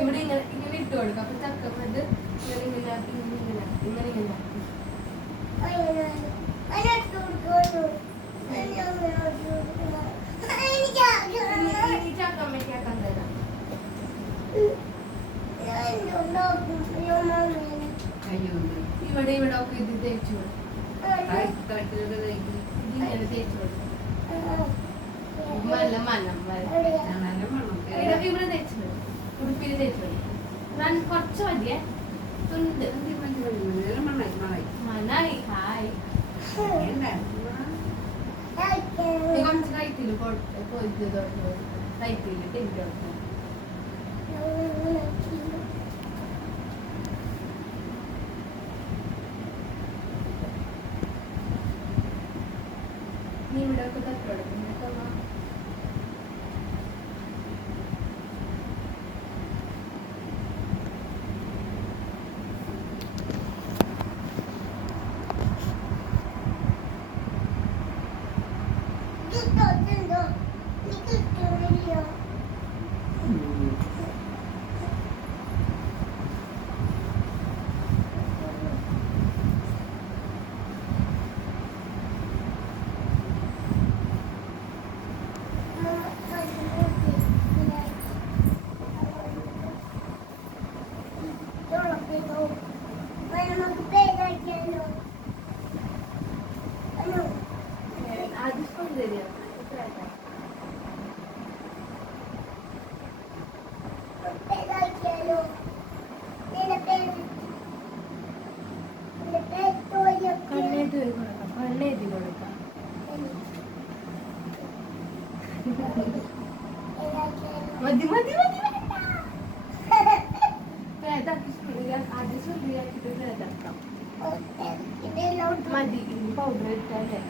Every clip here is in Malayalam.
ഇവിടെ ഇങ്ങനെ ഇങ്ങനെ ഇട്ട് കൊടുക്കും. അപ്പൊ ചക്ക ഇങ്ങനെ ഇങ്ങനെ ഇങ്ങനെ ഇങ്ങനെ ഇവിടെ ഇവിടെ ഒക്കെ ഇത് തേച്ചു കൊടുക്കും. ഇതിങ്ങനെ തേച്ചു നല്ല മനം വരും. ഇവിടെ ഇവിടെ തേച്ചു ഉടുപ്പിൽ തേച്ചു ഞാൻ കുറച്ച് മതിയേ. തുണ്ട്. മണായി ഹായ്. ഈ കുറച്ച് കൈത്തിൽ പോയിട്ട് കൈത്തിൽ തിരിച്ചു കൊടുക്കും നീ ഇവിടെ ഒക്കെ തട്ട് കൊടുക്കും എന്നിട്ട് തോന്നിയൊക്കെ കണ്ണേറ്റ് കൊടുക്കാം. കണ്ണേറ്റി കൊടുക്കാം. മതി മതി മതി മതി. പൗഡർ ഇട്ടാലേ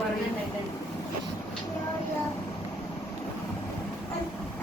കുടിക്കണ്ടേ പെരുമേ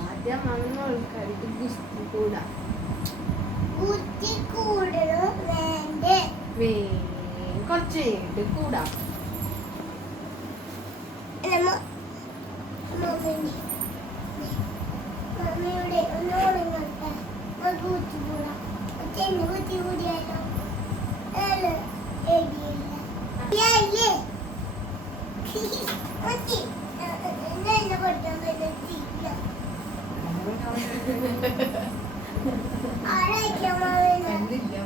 ആദ്യം മണ്ണ് ആൾക്കാർക്ക് ഗുസ്തി കൂടാ കുട്ടി കൂടണോ വേണ്ടേ. വേ കുറച്ച് കൂടാ. മമ്മിയുടെ കുത്തി കൂടാം കുത്തി കൂടിയാലോ എന്തില്ല